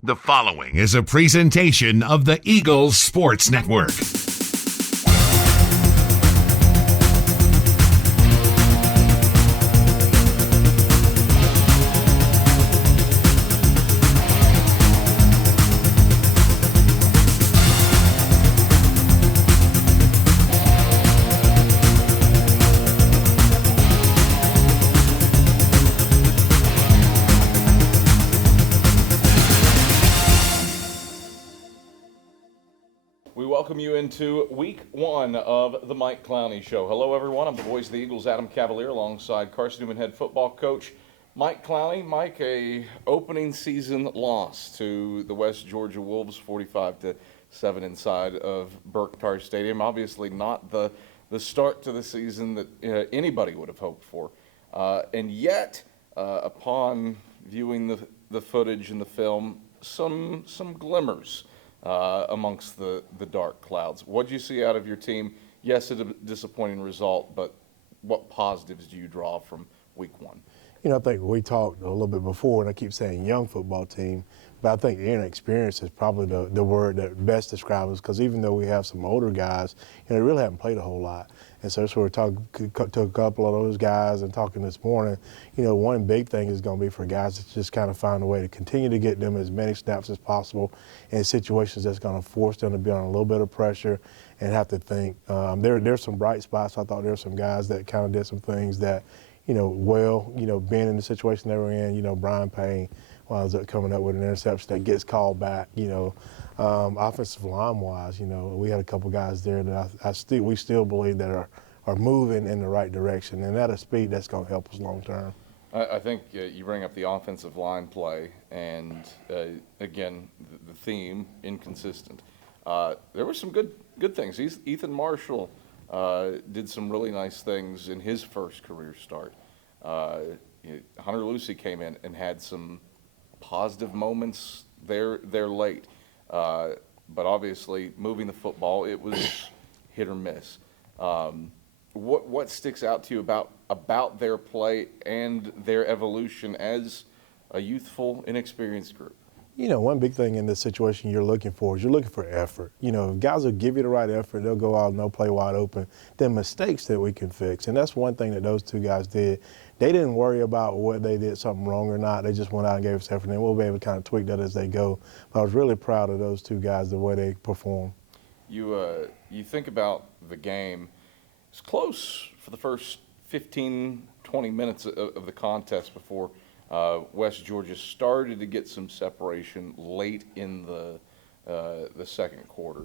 The following is a presentation of the Eagles Sports Network. We welcome you into week one of the Mike Clowney Show. Hello, everyone. I'm the voice of the Eagles, Adam Cavalier, alongside Carson-Newman head football coach Mike Clowney. Mike, a opening season loss to the West Georgia Wolves, 45-7 inside of Burke-Tar Stadium. Obviously, not the start to the season that anybody would have hoped for, and yet, upon viewing the footage and the film, some glimmers amongst the dark clouds. What did you see out of your team? Yes, a disappointing result, but what positives do you draw from week one? You know, I think we talked a little bit before, and I keep saying young football team, but I think inexperience is probably the word that best describes us, because even though we have some older guys, you know, they really haven't played a whole lot. And so that's where we're talking to a couple of those guys and talking this morning. You know, one big thing is going to be for guys to just kind of find a way to continue to get them as many snaps as possible in situations that's going to force them to be on a little bit of pressure and have to think. There's some bright spots. I thought there were some guys that kind of did some things that, being in the situation they were in, Brian Payne winds up coming up with an interception that gets called back, offensive line-wise, we had a couple guys there that we still believe that are moving in the right direction, and at a speed that's going to help us long term. I think you bring up the offensive line play, and again, the theme, inconsistent. There were some good things. Ethan Marshall did some really nice things in his first career start. Hunter Lucy came in and had some positive moments there late. But obviously, moving the football, it was hit or miss. What sticks out to you about their play and their evolution as a youthful, inexperienced group? One big thing in this situation you're looking for effort. If guys will give you the right effort, they'll go out and they'll play wide open. Then mistakes that we can fix. And that's one thing that those two guys did. They didn't worry about what they did something wrong or not. They just went out and gave us effort, and we'll be able to kind of tweak that as they go. But I was really proud of those two guys, the way they performed. You think about the game. It's close for the first 15, 20 minutes of the contest before West Georgia started to get some separation late in the second quarter.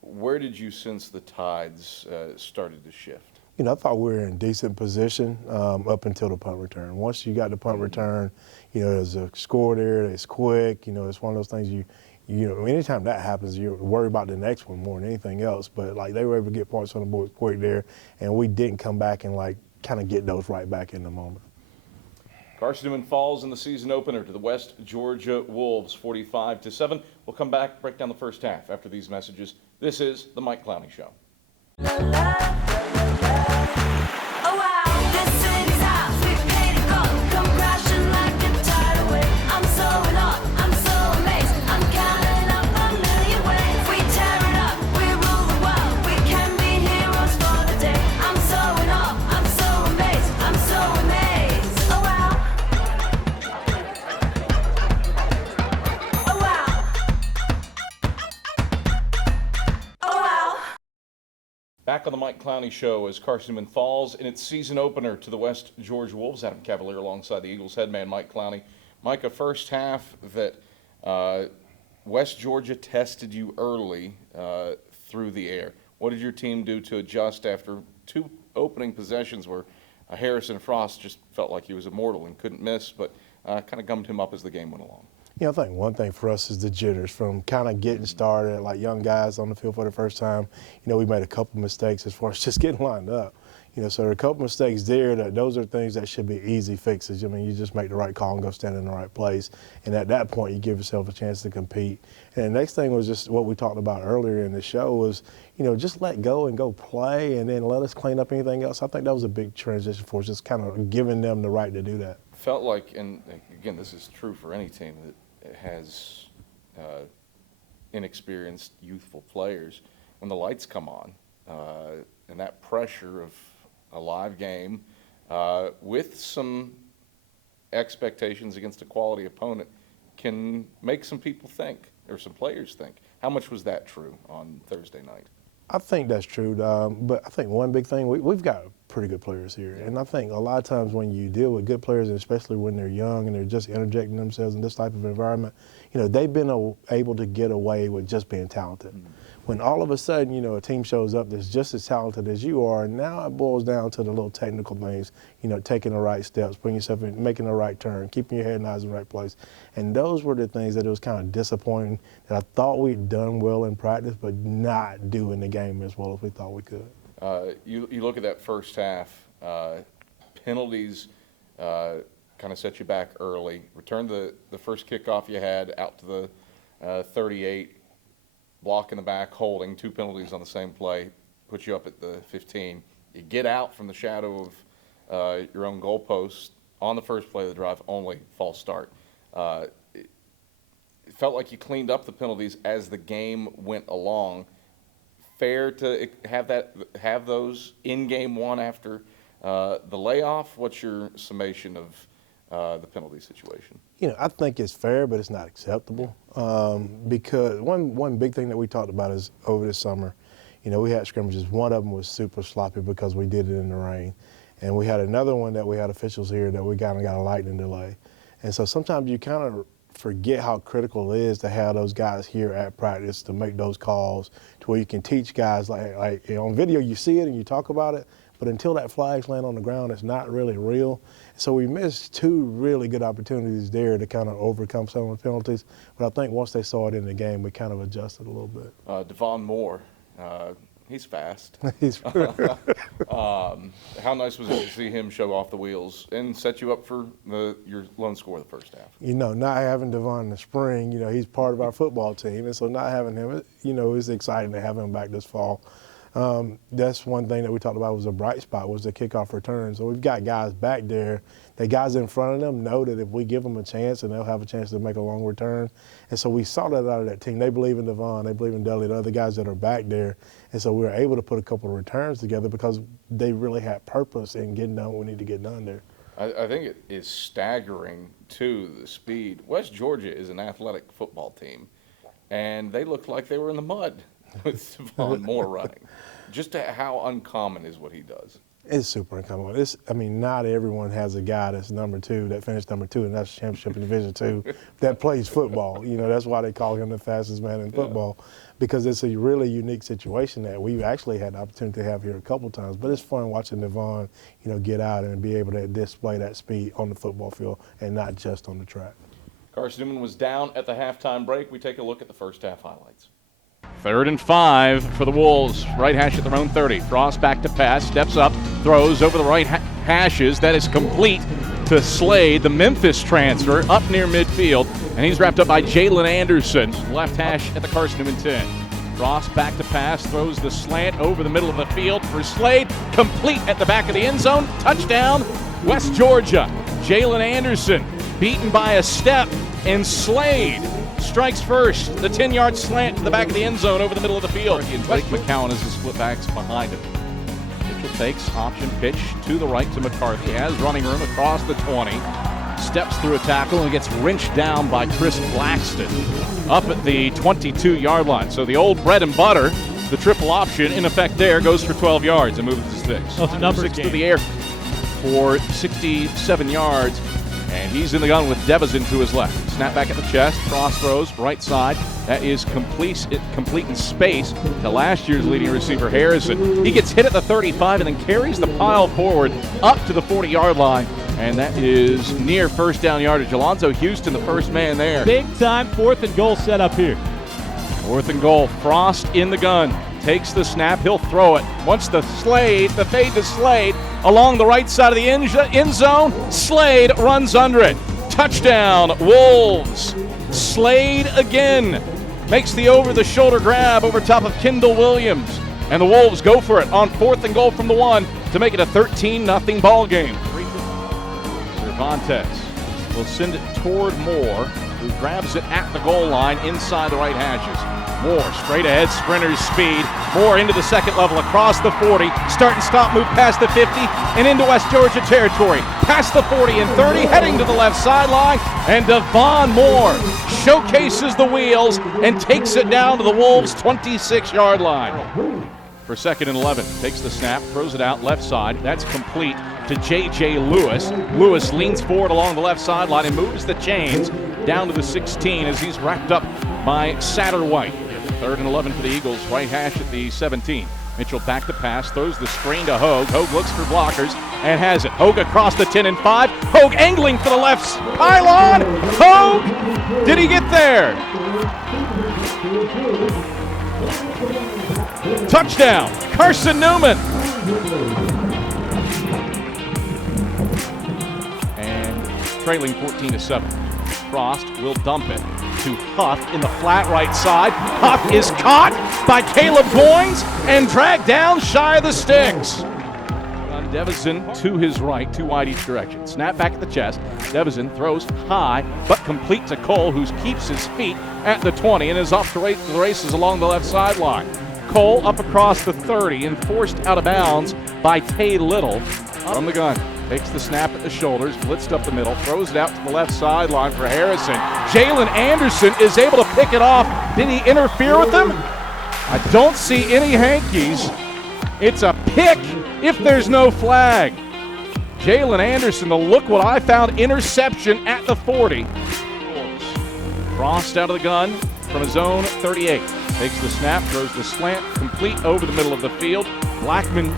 Where did you sense the tides started to shift? I thought we were in decent position up until the punt return. Once you got the punt return, there's a score there. It's quick. It's one of those things anytime that happens, you worry about the next one more than anything else. But they were able to get points on the board quick there, and we didn't come back and kind of get those right back in the moment. Carson-Newman falls in the season opener to the West Georgia Wolves, 45-7. We'll come back, break down the first half after these messages. This is the Mike Clowney Show. Back on the Mike Clowney Show as Carson-Newman falls in its season opener to the West Georgia Wolves. Adam Cavalier alongside the Eagles head man Mike Clowney. Mike, a first half that West Georgia tested you early through the air. What did your team do to adjust after two opening possessions where Harrison Frost just felt like he was immortal and couldn't miss, but kind of gummed him up as the game went along? I think one thing for us is the jitters from kind of getting started, like young guys on the field for the first time. We made a couple mistakes as far as just getting lined up. So there are a couple mistakes there those are things that should be easy fixes. You just make the right call and go stand in the right place. And at that point, you give yourself a chance to compete. And the next thing was just what we talked about earlier in the show was, just let go and go play and then let us clean up anything else. I think that was a big transition for us, just kind of giving them the right to do that. Felt like, and again, this is true for any team that has inexperienced, youthful players, when the lights come on, and that pressure of a live game with some expectations against a quality opponent can make some people think, or some players think. How much was that true on Thursday night? I think that's true, but I think one big thing, we've got pretty good players here. And I think a lot of times when you deal with good players, and especially when they're young and they're just interjecting themselves in this type of environment, they've been able to get away with just being talented. Mm-hmm. When all of a sudden, a team shows up that's just as talented as you are, and now it boils down to the little technical things, taking the right steps, putting yourself in, making the right turn, keeping your head and eyes in the right place. And those were the things that it was kind of disappointing that I thought we'd done well in practice, but not do in the game as well as we thought we could. You look at that first half, penalties kind of set you back early. Return the first kickoff you had out to the 38. Block in the back, holding, 2 penalties on the same play, put you up at the 15. You get out from the shadow of your own goalpost on the first play of the drive, only false start. It felt like you cleaned up the penalties as the game went along. Fair to have those in game one after the layoff? What's your summation of the penalty situation? I think it's fair, but it's not acceptable because one big thing that we talked about is over this summer, we had scrimmages. One of them was super sloppy because we did it in the rain. And we had another one that we had officials here that we kind of got a lightning delay. And so sometimes you kind of forget how critical it is to have those guys here at practice to make those calls to where you can teach guys like on video you see it and you talk about it, but until that flag's land on the ground, it's not really real. So we missed 2 really good opportunities there to kind of overcome some of the penalties. But I think once they saw it in the game, we kind of adjusted a little bit. Devon Moore, he's fast. He's how nice was it to see him show off the wheels and set you up for your lone score of the first half? Not having Devon in the spring, he's part of our football team. And so not having him, it's exciting to have him back this fall. That's one thing that we talked about was a bright spot was the kickoff return. So we've got guys back there. The guys in front of them know that if we give them a chance, and they'll have a chance to make a long return. And so we saw that out of that team. They believe in Devon. They believe in Dudley, the other guys that are back there. And so we were able to put a couple of returns together because they really had purpose in getting done what we need to get done there. I think it is staggering, too, the speed. West Georgia is an athletic football team, and they looked like they were in the mud with Devon Moore running. Just how uncommon is what he does. It's super uncommon. Not everyone has a guy that's number 2, that finished number 2 in that championship in Division II, that plays football. That's why they call him the fastest man in football, because it's a really unique situation that we actually had the opportunity to have here a couple times. But it's fun watching Devon, get out and be able to display that speed on the football field and not just on the track. Carson-Newman was down at the halftime break. We take a look at the first half highlights. 3rd and 5 for the Wolves. Right hash at their own 30. Frost back to pass, steps up, throws over the right hashes. That is complete to Slade, the Memphis transfer, up near midfield. And he's wrapped up by Jalen Anderson, left hash at the Carson-Newman 10. Frost back to pass, throws the slant over the middle of the field for Slade. Complete at the back of the end zone. Touchdown, West Georgia. Jalen Anderson beaten by a step, and Slade strikes first. The 10-yard slant to the back of the end zone over the middle of the field. And Blake McCowan is the split backs behind him. Mitchell takes option pitch to the right to McCarthy. Has running room across the 20. Steps through a tackle and gets wrenched down by Chris Blackston up at the 22-yard line. So the old bread and butter, the triple option in effect there, goes for 12 yards and moves to 6. Oh, it's a numbers 6 game. to the air for 67 yards. And he's in the gun with Devizin to his left. Snap back at the chest, cross throws, right side. That is complete in space to last year's leading receiver, Harrison. He gets hit at the 35 and then carries the pile forward up to the 40-yard line. And that is near first down yardage. Alonzo Houston, the first man there. Big time 4th and goal set up here. 4th and goal. Frost in the gun. Takes the snap. He'll throw it. Once the fade to Slade along the right side of the end zone. Slade runs under it. Touchdown, Wolves. Slade again makes the over-the-shoulder grab over top of Kendall Williams. And the Wolves go for it on 4th and goal from the 1 to make it a 13-0 ball game. Cervantes will send it toward Moore, who grabs it at the goal line inside the right hashes. Moore, straight ahead, sprinter's speed. Moore into the second level, across the 40. Start and stop move past the 50 and into West Georgia territory. Past the 40 and 30, heading to the left sideline. And Devon Moore showcases the wheels and takes it down to the Wolves' 26-yard line. For 2nd and 11, takes the snap, throws it out left side. That's complete to J.J. Lewis. Lewis leans forward along the left sideline and moves the chains down to the 16 as he's wrapped up by Satterwhite. 3rd and 11 for the Eagles, right hash at the 17. Mitchell back to pass, throws the screen to Hogue. Hogue looks for blockers and has it. Hogue across the 10 and 5. Hogue angling for the left pylon. Hogue, did he get there? Touchdown, Carson-Newman. And trailing 14-7. Frost will dump it to Huff in the flat right side. Huff is caught by Caleb Goins and dragged down shy of the sticks. Devison to his right, too wide each direction. Snap back at the chest. Devison throws high, but complete to Cole, who keeps his feet at the 20 and is off to the races along the left sideline. Cole up across the 30 and forced out of bounds by Tay Little from the gun. Takes the snap at the shoulders, blitzed up the middle, throws it out to the left sideline for Harrison. Jalen Anderson is able to pick it off. Did he interfere with him? I don't see any hankies. It's a pick if there's no flag. Jalen Anderson, the look what I found, interception at the 40. Frost out of the gun from his own 38. Takes the snap, throws the slant, complete over the middle of the field. Blackman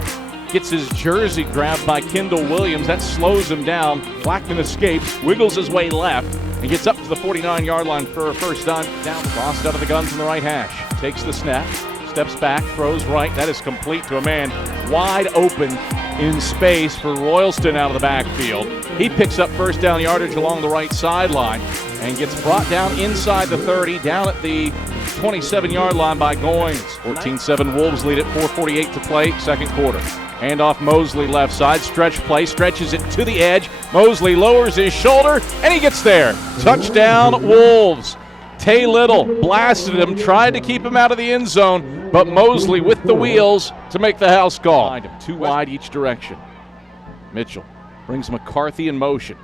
gets his jersey grabbed by Kendall Williams. That slows him down. Blackman escapes, wiggles his way left, and gets up to the 49-yard line for a first down. Frost out of the gun from the right hash. Takes the snap, steps back, throws right. That is complete to a man wide open in space for Royalston out of the backfield. He picks up first down yardage along the right sideline and gets brought down inside the 30, down at the 27-yard line by Goins. 14-7 Wolves lead it, 4:48 to play, second quarter. Handoff Mosley left side, stretch play, stretches it to the edge. Mosley lowers his shoulder, and he gets there. Touchdown, Wolves. Tay Little blasted him, tried to keep him out of the end zone, but Mosley with the wheels to make the house call. Too wide each direction. Mitchell brings McCarthy in motion.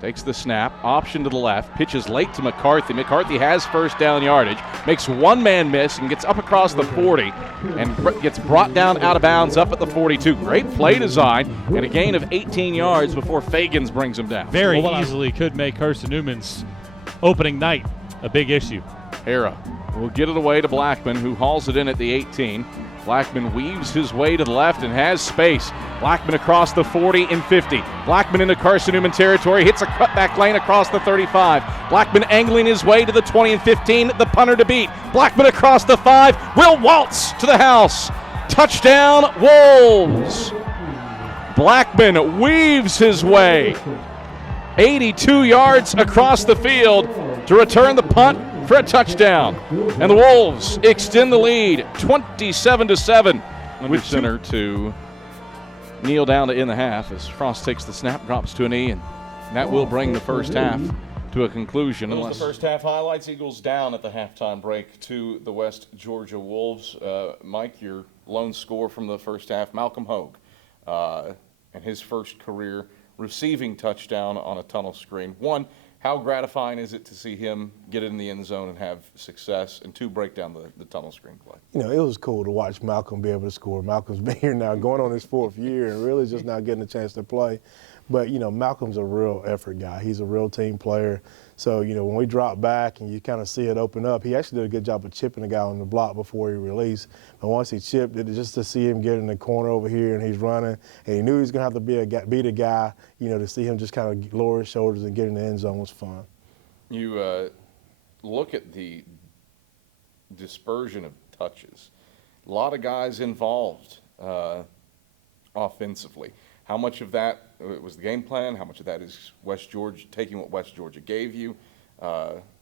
Takes the snap, option to the left, pitches late to McCarthy. McCarthy has first down yardage, makes one man miss and gets up across the 40 and gets brought down out of bounds up at the 42. Great play design and a gain of 18 yards before Fagans brings him down. Very easily could make Carson-Newman's opening night a big issue. Hara will get it away to Blackman, who hauls it in at the 18. Blackman weaves his way to the left and has space. Blackman across the 40 and 50. Blackman into Carson-Newman territory, hits a cutback lane across the 35. Blackman angling his way to the 20 and 15, the punter to beat. Blackman across the 5, will waltz to the house. Touchdown, Wolves. Blackman weaves his way 82 yards across the field to return the punt for a touchdown. And the Wolves extend the lead 27-7. Under center to kneel down to end the half as Frost takes the snap, drops to a knee, and that will bring the first half to a conclusion. Those the first half highlights. Eagles down at the halftime break to the West Georgia Wolves. Mike, your lone score from the first half, Malcolm Hogue, and his first career receiving touchdown on a tunnel screen. One, how gratifying is it to see him get in the end zone and have success? And two, break down the tunnel screen play. You know, it was cool to watch Malcolm be able to score. Malcolm's been here now going on his 4th year and really just not getting a chance to play. But, you know, Malcolm's a real effort guy. He's a real team player. So, you know, when we drop back and you kind of see it open up, he actually did a good job of chipping the guy on the block before he released. But once he chipped it, just to see him get in the corner over here and he's running, and he knew he was going to have to beat a guy, you know, to see him just kind of lower his shoulders and get in the end zone was fun. You look at the dispersion of touches. A lot of guys involved offensively. How much of that was the game plan? How much of that is West Georgia, taking what West Georgia gave you?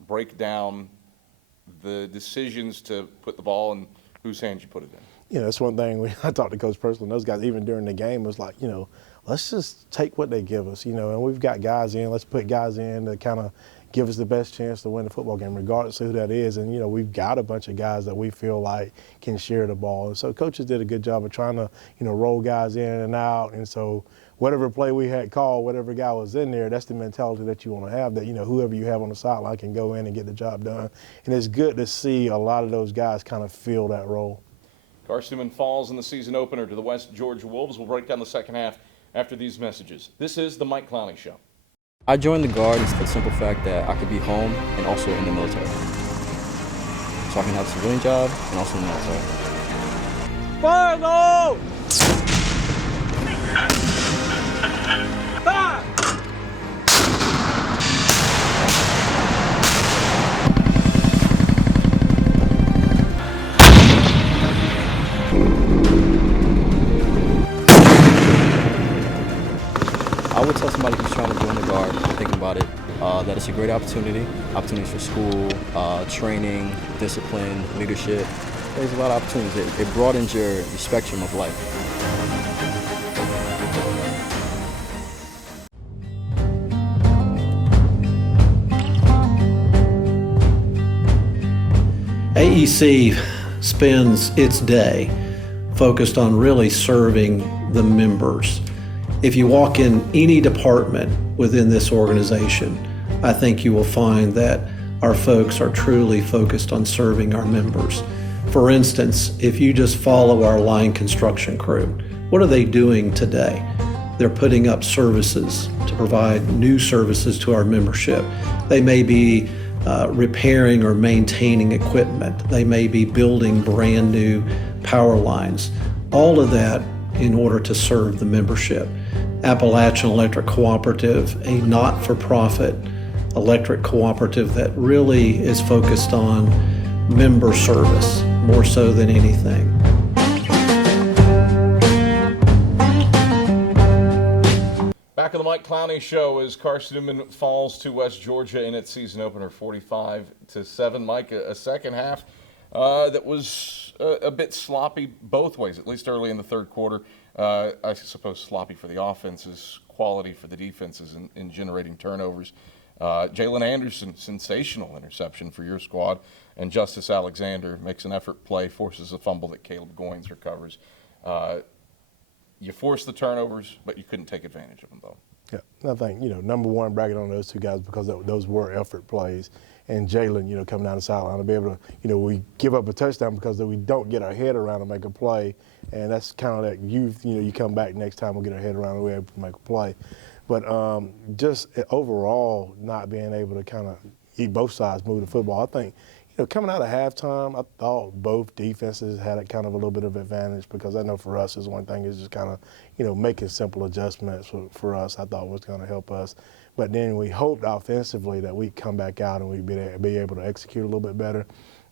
Break down the decisions to put the ball in whose hands you put it in. You know, that's one thing I talked to Coach Purcell and those guys, even during the game, was like, you know, let's just take what they give us, you know, and we've got guys in. Let's put guys in to kind of, give us the best chance to win the football game, regardless of who that is. And, we've got a bunch of guys that we feel like can share the ball. And so coaches did a good job of trying to, roll guys in and out. And so whatever play we had called, whatever guy was in there, that's the mentality that you want to have, that, whoever you have on the sideline can go in and get the job done. And it's good to see a lot of those guys kind of fill that role. Carson-Newman falls in the season opener to the West Georgia Wolves. We'll break down the second half after these messages. This is the Mike Clowney Show. I joined the Guard for the simple fact that I could be home and also in the military. So I can have a civilian job and also in the military. Final! I would tell somebody who's trying to join the Guard, thinking about it, that it's a great opportunity. Opportunities for school, training, discipline, leadership. There's a lot of opportunities. It broadens your spectrum of life. AEC spends its day focused on really serving the members. If you walk in any department within this organization, I think you will find that our folks are truly focused on serving our members. For instance, if you just follow our line construction crew, what are they doing today? They're putting up services to provide new services to our membership. They may be repairing or maintaining equipment. They may be building brand new power lines. All of that in order to serve the membership. Appalachian Electric Cooperative, a not-for-profit electric cooperative that really is focused on member service more so than anything. Back on the Mike Clowney Show as Carson-Newman falls to West Georgia in its season opener 45-7. Mike, a second half that was a bit sloppy both ways, at least early in the third quarter. I suppose sloppy for the offenses, quality for the defenses in generating turnovers. Jalen Anderson, sensational interception for your squad, and Justice Alexander makes an effort play, forces a fumble that Caleb Goins recovers. You forced the turnovers, but you couldn't take advantage of them, though. Yeah, I think, number one, bracket on those two guys because those were effort plays. And Jalen, coming down the sideline to be able to, we give up a touchdown because we don't get our head around to make a play. And that's kind of that you come back next time, we'll get our head around and we're able to make a play. But just overall not being able to kind of eat both sides, move the football. I think, coming out of halftime, I thought both defenses had a kind of a little bit of advantage because I know for us is one thing is just kind of, making simple adjustments for us I thought was going to help us. But then we hoped offensively that we'd come back out and we'd be able to execute a little bit better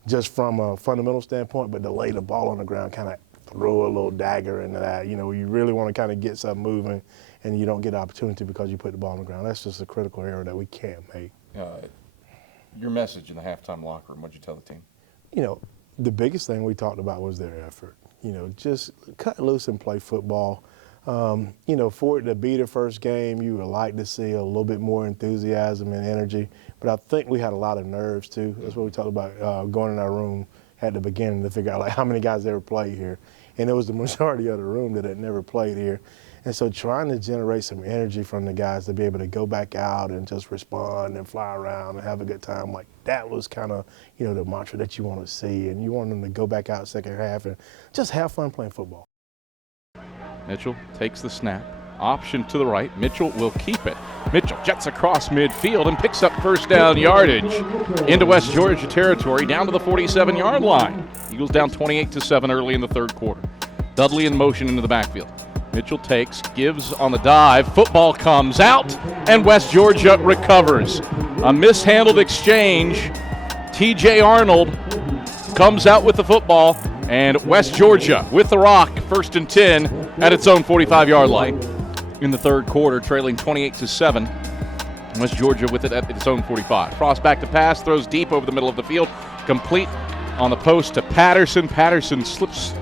just from a fundamental standpoint, but to lay the ball on the ground, kind of throw a little dagger into that. You really want to kind of get something moving and you don't get the opportunity because you put the ball on the ground. That's just a critical error that we can't make. Your message in the halftime locker room, what'd you tell the team? The biggest thing we talked about was their effort. Just cut loose and play football. For it to be the first game, you would like to see a little bit more enthusiasm and energy. But I think we had a lot of nerves, too. That's what we talked about going in our room at the beginning to figure out, how many guys ever played here. And it was the majority of the room that had never played here. And so trying to generate some energy from the guys to be able to go back out and just respond and fly around and have a good time, like that was kind of, the mantra that you want to see. And you want them to go back out second half and just have fun playing football. Mitchell takes the snap. Option to the right. Mitchell will keep it. Mitchell jets across midfield and picks up first down yardage into West Georgia territory down to the 47-yard line. Eagles down 28-7 early in the third quarter. Dudley in motion into the backfield. Mitchell takes, gives on the dive. Football comes out, and West Georgia recovers. A mishandled exchange. T.J. Arnold comes out with the football, and West Georgia with the rock, 1st and 10 at its own 45-yard line in the third quarter, trailing 28-7. West Georgia with it at its own 45. Frost back to pass, throws deep over the middle of the field, complete on the post to Patterson. Patterson slips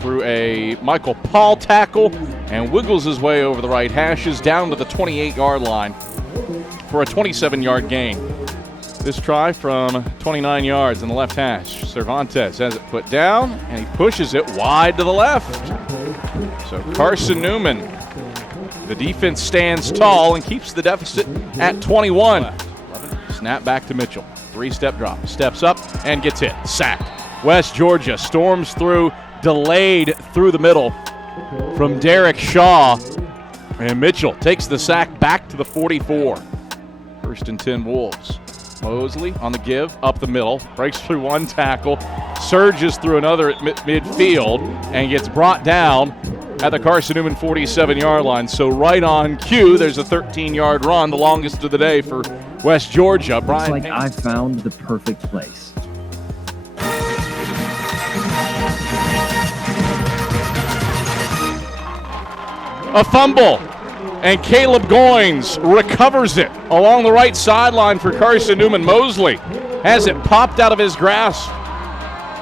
through a Michael Paul tackle and wiggles his way over the right hashes down to the 28-yard line for a 27-yard gain. This try from 29 yards in the left hash. Cervantes has it put down, and he pushes it wide to the left. So Carson-Newman, the defense stands tall and keeps the deficit at 21. Snap back to Mitchell. 3-step drop. Steps up and gets hit. Sacked. West Georgia storms through, delayed through the middle from Derek Shaw. And Mitchell takes the sack back to the 44. 1st and 10 Wolves. Mosley on the give, up the middle, breaks through one tackle, surges through another at midfield, and gets brought down at the Carson-Newman 47-yard line. So right on cue, there's a 13-yard run, the longest of the day for West Georgia. Brian, it's like I found the perfect place. A fumble, and Caleb Goins recovers it along the right sideline for Carson-Newman. Mosley has it popped out of his grasp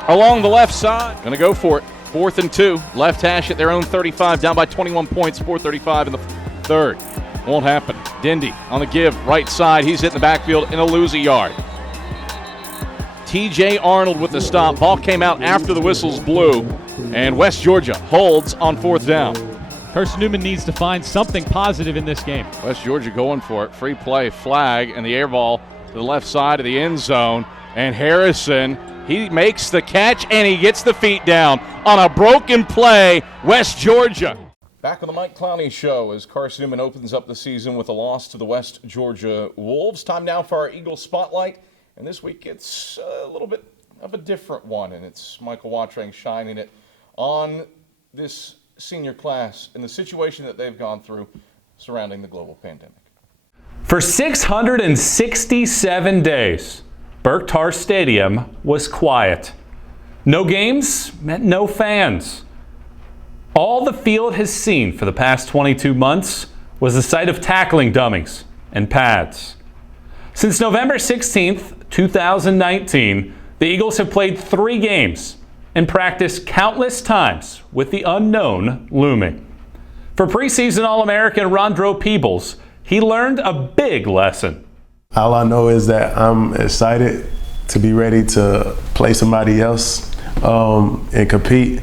along the left side. Going to go for it. 4th and 2. Left hash at their own 35, down by 21 points, 4:35 in the third. Won't happen. Dindy on the give, right side. He's hit in the backfield in a losing yard. TJ Arnold with the stop. Ball came out after the whistles blew, and West Georgia holds on 4th down. Carson-Newman needs to find something positive in this game. West Georgia going for it. Free play, flag, and the air ball to the left side of the end zone. And Harrison, he makes the catch, and he gets the feet down on a broken play. West Georgia. Back on the Mike Clowney Show as Carson-Newman opens up the season with a loss to the West Georgia Wolves. Time now for our Eagle Spotlight. And this week it's a little bit of a different one, and it's Michael Watring shining it on this senior class and the situation that they've gone through surrounding the global pandemic. For 667 days, Burke Tar Stadium was quiet. No games meant no fans. All the field has seen for the past 22 months was the sight of tackling dummies and pads. Since November 16th, 2019, the Eagles have played 3 games and practiced countless times with the unknown looming. For preseason All-American Rondro Peebles, he learned a big lesson. All I know is that I'm excited to be ready to play somebody else and compete.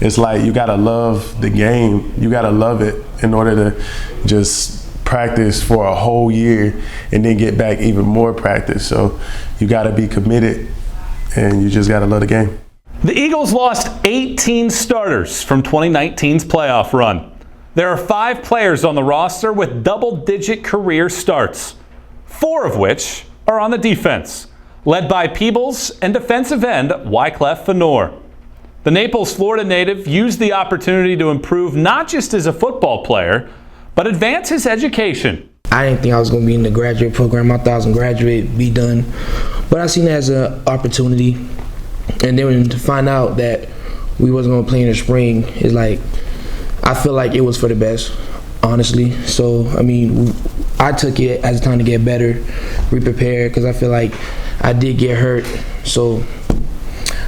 It's like you gotta love the game. You gotta love it in order to just practice for a whole year and then get back even more practice. So you gotta be committed and you just gotta love the game. The Eagles lost 18 starters from 2019's playoff run. There are 5 players on the roster with double-digit career starts, 4 of which are on the defense, led by Peebles and defensive end Wyclef Fenor. The Naples, Florida native used the opportunity to improve not just as a football player, but advance his education. I didn't think I was going to be in the graduate program. I thought I was going to graduate, be done. But I seen it as an opportunity. And then to find out that we wasn't going to play in the spring is like, I feel like it was for the best, honestly. So, I mean, I took it as time to get better, re-prepare, because I feel like I did get hurt. So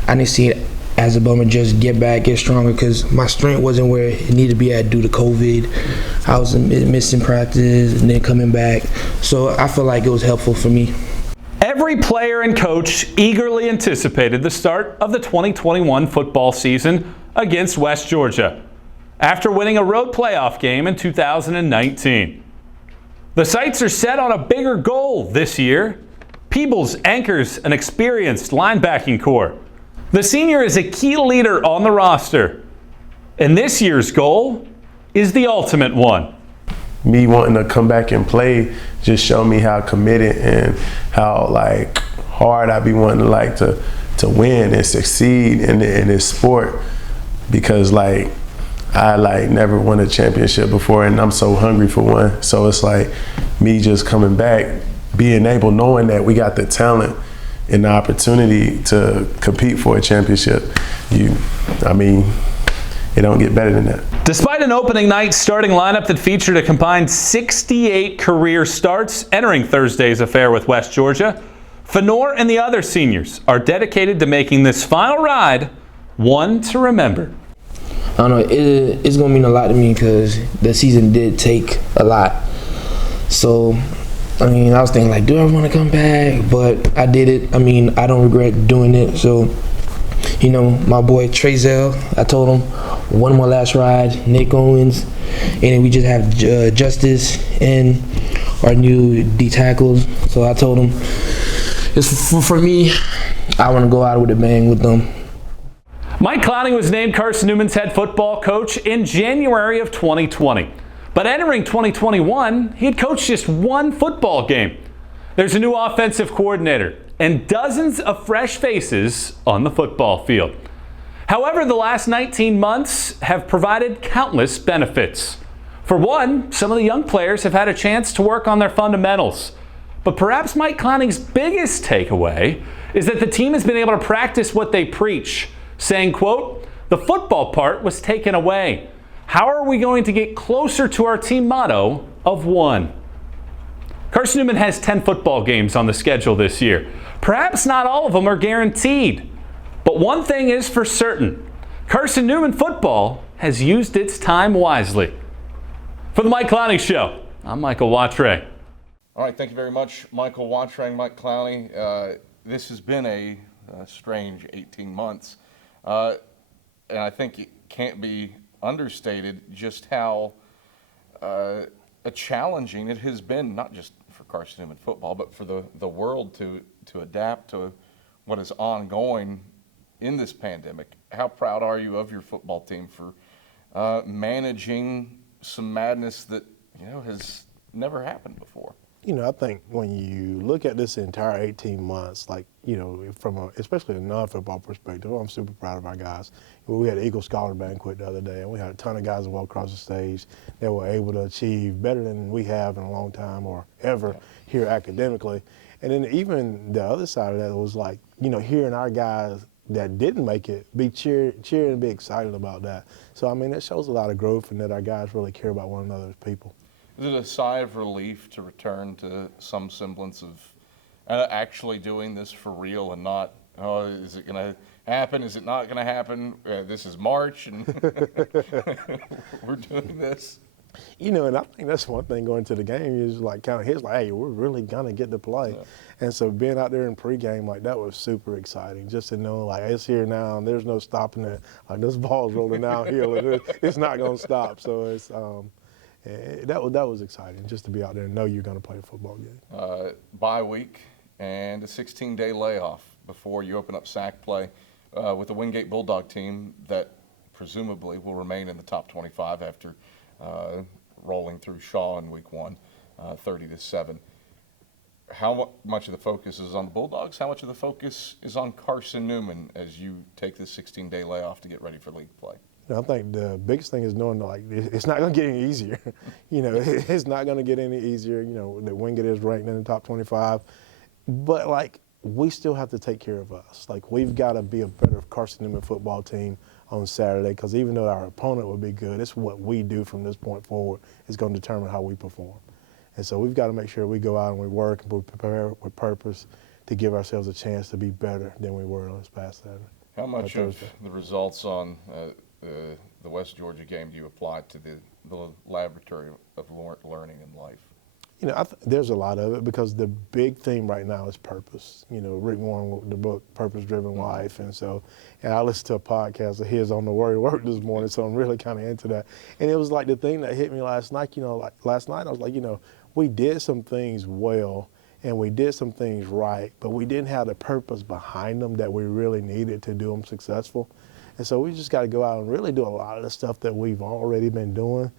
I didn't see it as a bummer, just get back, get stronger, because my strength wasn't where it needed to be at due to COVID. I was missing practice and then coming back. So I feel like it was helpful for me. Every player and coach eagerly anticipated the start of the 2021 football season against West Georgia after winning a road playoff game in 2019. The sights are set on a bigger goal this year. Peebles anchors an experienced linebacking core. The senior is a key leader on the roster, and this year's goal is the ultimate one. Me wanting to come back and play just showed me how committed and how hard I be wanting to win and succeed in this sport, because I never won a championship before and I'm so hungry for one. So it's like me just coming back, being able, knowing that we got the talent and the opportunity to compete for a championship. It don't get better than that. Despite an opening night starting lineup that featured a combined 68 career starts entering Thursday's affair with West Georgia, Fenor and the other seniors are dedicated to making this final ride one to remember. I don't know, it's going to mean a lot to me because the season did take a lot. So I mean, I was thinking like, do I want to come back? But I did it. I mean, I don't regret doing it. So, you know, my boy Trezell, I told him one more last ride, Nick Owens, and then we just have Justice and our new D tackles. So I told him, it's for me, I want to go out with a bang with them. Mike Clowney was named Carson-Newman's head football coach in January of 2020. But entering 2021, he had coached just one football game. There's a new offensive coordinator and dozens of fresh faces on the football field. However, the last 19 months have provided countless benefits. For one, some of the young players have had a chance to work on their fundamentals. But perhaps Mike Clowney's biggest takeaway is that the team has been able to practice what they preach, saying, quote, "The football part was taken away. How are we going to get closer to our team motto of one?" Carson-Newman has 10 football games on the schedule this year. Perhaps not all of them are guaranteed. But one thing is for certain, Carson-Newman football has used its time wisely. For the Mike Clowney Show, I'm Michael Watray. All right, thank you very much, Michael Watray, Mike Clowney. This has been a strange 18 months. And I think it can't be understated just how challenging it has been, not just for Carson-Newman football, but for the world to adapt to what is ongoing in this pandemic. How proud are you of your football team for managing some madness that has never happened before? I think when you look at this entire 18 months, from especially a non-football perspective, I'm super proud of our guys. We had the Eagle Scholar Banquet the other day, and we had a ton of guys that walked across the stage that were able to achieve better than we have in a long time or ever here academically. And then even the other side of that was hearing our guys that didn't make it be cheer and be excited about that. So, I mean, that shows a lot of growth and that our guys really care about one another as people. Is it a sigh of relief to return to some semblance of actually doing this for real and not, is it going to happen? Is it not going to happen? This is March and we're doing this. And I think that's one thing going to the game is hey, we're really going to get to play. Yeah. And so being out there in pregame, that was super exciting just to know, it's here now and there's no stopping it. This ball's rolling downhill and it's not going to stop. So it's, that was exciting just to be out there and know you're going to play a football game. Bye week and a 16-day layoff before you open up SAC play with the Wingate Bulldog team that presumably will remain in the top 25 after rolling through Shaw in week one, 30-7. How much of the focus is on the Bulldogs? How much of the focus is on Carson-Newman as you take this 16-day layoff to get ready for league play? I think the biggest thing is knowing it's not going to get any easier. It's not going to get any easier. The Wingate is ranked in the top 25, but we still have to take care of us. We've got to be a better Carson-Newman football team on Saturday, because even though our opponent will be good, it's what we do from this point forward is going to determine how we perform. And so we've got to make sure we go out and we work and we prepare with purpose to give ourselves a chance to be better than we were on this past Saturday. How much of the results on the West Georgia game do you apply to the laboratory of learning in life? There's a lot of it because the big theme right now is purpose. Rick Warren wrote the book, Purpose-Driven Life. And I listened to a podcast of his on the Warrior Work this morning, so I'm really kind of into that. And it was the thing that hit me last night, last night I was we did some things well and we did some things right, but we didn't have the purpose behind them that we really needed to do them successful. And so we just got to go out and really do a lot of the stuff that we've already been doing,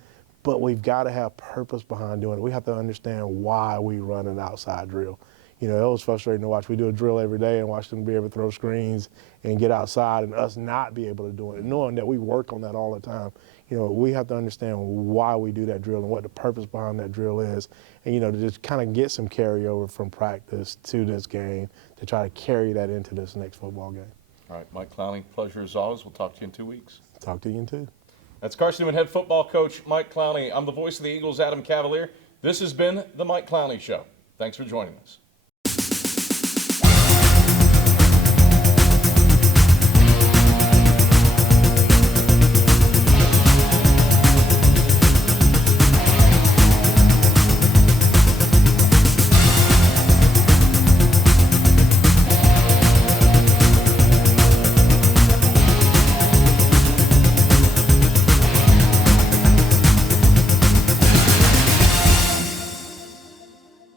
but we've got to have purpose behind doing it. We have to understand why we run an outside drill. It was frustrating to watch. We do a drill every day and watch them be able to throw screens and get outside and us not be able to do it, knowing that we work on that all the time. We have to understand why we do that drill and what the purpose behind that drill is, and, to just kind of get some carryover from practice to this game to try to carry that into this next football game. All right, Mike Clowney, pleasure as always. We'll talk to you in 2 weeks. Talk to you in 2. That's Carson-Newman head football coach Mike Clowney. I'm the voice of the Eagles, Adam Cavalier. This has been the Mike Clowney Show. Thanks for joining us.